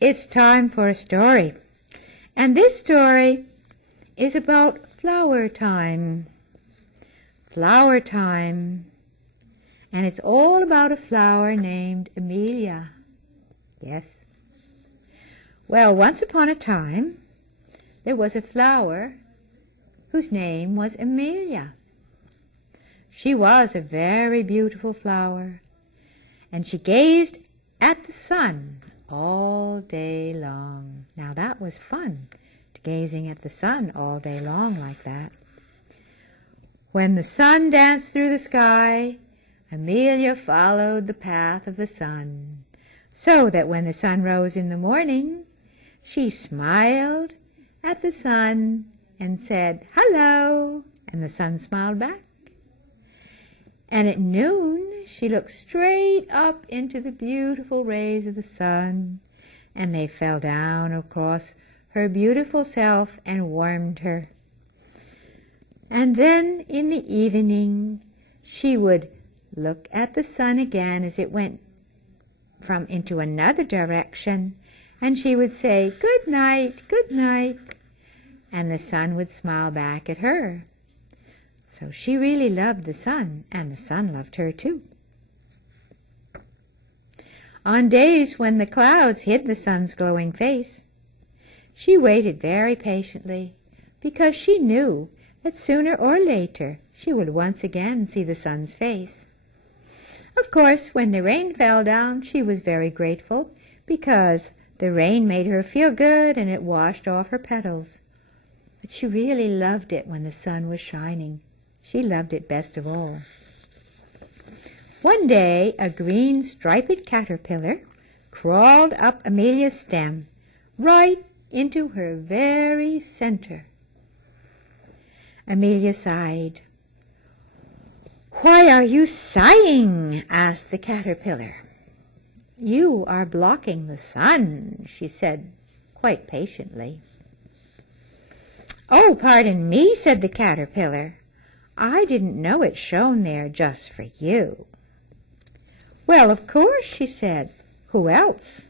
it's time for a story. And this story is about flower time. Flower time. And it's all about a flower named Amelia. Yes. Well, once upon a time, there was a flower whose name was Amelia. She was a very beautiful flower, and she gazed at the sun all day long. Now that was fun, gazing at the sun all day long like that. When the sun danced through the sky, Amelia followed the path of the sun, so that when the sun rose in the morning, she smiled at the sun and said, "Hello," and the sun smiled back. And at noon, she looked straight up into the beautiful rays of the sun, and they fell down across her beautiful self and warmed her. And then in the evening, she would look at the sun again as it went from into another direction, and she would say, "Good night, good night," and the sun would smile back at her. So she really loved the sun, and the sun loved her too. On days when the clouds hid the sun's glowing face, she waited very patiently, because she knew that sooner or later she would once again see the sun's face. Of course, when the rain fell down, she was very grateful, because the rain made her feel good and it washed off her petals. But she really loved it when the sun was shining. She loved it best of all. One day, a green striped caterpillar crawled up Amelia's stem, right into her very center. Amelia sighed. "Why are you sighing?" asked the caterpillar. "You are blocking the sun," she said quite patiently. "Oh, pardon me," said the caterpillar. "I didn't know it shone there just for you." "Well, of course," she said. "Who else?"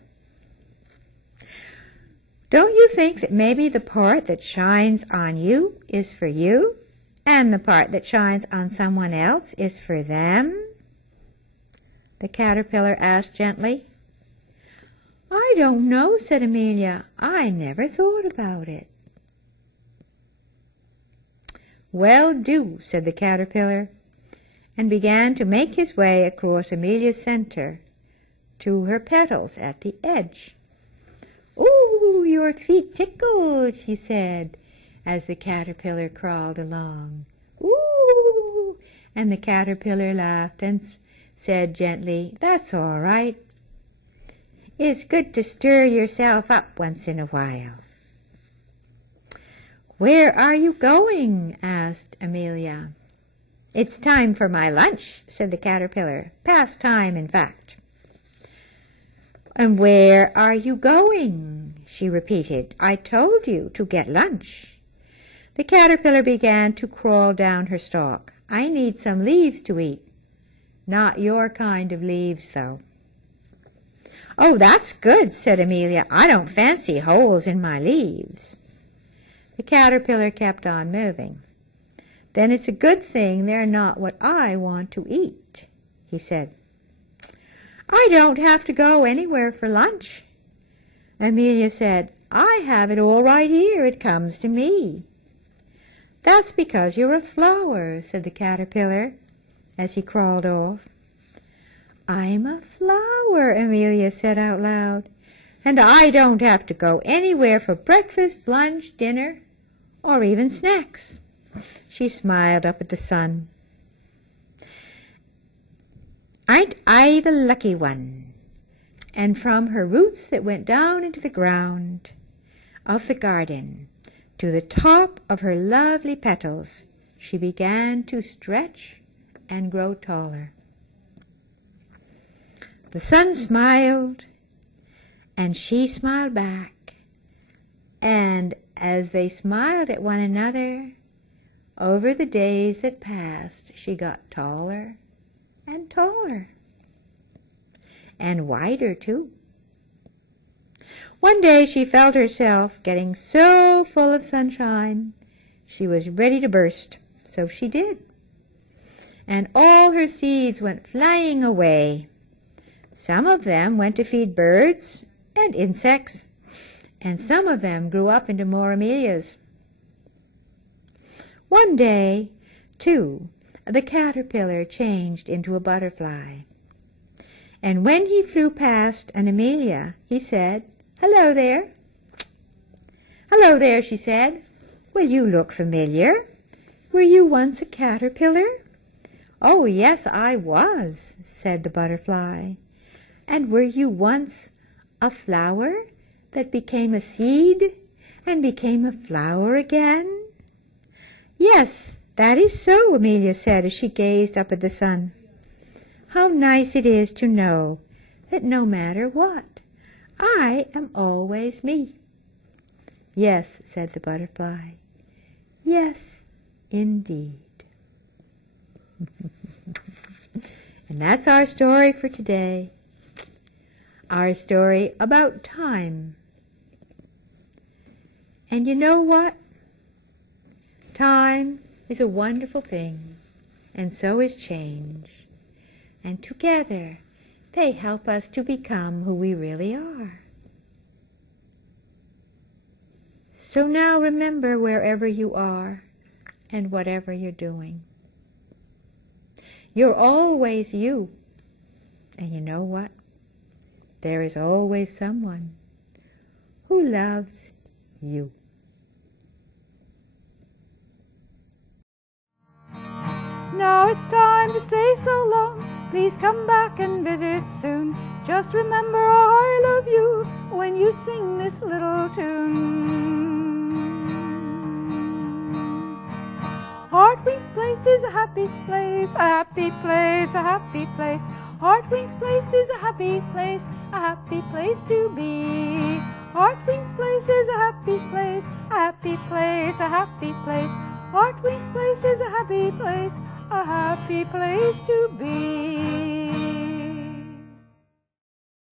"Don't you think that maybe the part that shines on you is for you, and the part that shines on someone else is for them?" the caterpillar asked gently. "I don't know," said Amelia. "I never thought about it." "Well, do," said the caterpillar, and began to make his way across Amelia's center to her petals at the edge. "Ooh, your feet tickle," she said, as the caterpillar crawled along. "Ooh," and the caterpillar laughed and said gently, "That's all right. It's good to stir yourself up once in a while." "Where are you going?" asked Amelia. "It's time for my lunch," said the caterpillar. "Past time, in fact." "And where are you going?" she repeated. "I told you to get lunch." The caterpillar began to crawl down her stalk. "I need some leaves to eat." "Not your kind of leaves, though." "Oh, that's good," said Amelia. "I don't fancy holes in my leaves." The caterpillar kept on moving. "Then it's a good thing they're not what I want to eat," he said. "I don't have to go anywhere for lunch." Amelia said, "I have it all right here. It comes to me." "That's because you're a flower," said the caterpillar as he crawled off. "I'm a flower," Amelia said out loud, "and I don't have to go anywhere for breakfast, lunch, dinner, or even snacks." She smiled up at the sun. "Ain't I the lucky one?" And from her roots that went down into the ground of the garden to the top of her lovely petals, she began to stretch and grow taller. The sun smiled, and she smiled back, and as they smiled at one another, over the days that passed, she got taller and taller, and wider too. One day she felt herself getting so full of sunshine, she was ready to burst. So she did. And all her seeds went flying away. Some of them went to feed birds and insects, and some of them grew up into more Amelias. One day, too, the caterpillar changed into a butterfly. And when he flew past an Amelia, he said, "Hello there." "Hello there," she said. "Well, you look familiar. Were you once a caterpillar?" "Oh, yes, I was," said the butterfly. "And were you once a flower that became a seed and became a flower again?" "Yes, that is so," Amelia said as she gazed up at the sun. "How nice it is to know that no matter what, I am always me." "Yes," said the butterfly. "Yes, indeed." And that's our story for today. Our story about time. And you know what? Time is a wonderful thing, and so is change. And together, they help us to become who we really are. So now remember wherever you are and whatever you're doing. You're always you. And you know what? There is always someone who loves you. Now it's time to say so long. Please come back and visit soon. Just remember I love you when you sing this little tune. Heartwings Place is a happy place, a happy place, a happy place. Heartwings Place is a happy place to be. Heartwings Place is a happy place, a happy place, a happy place. Heartwings Place is a happy place to be.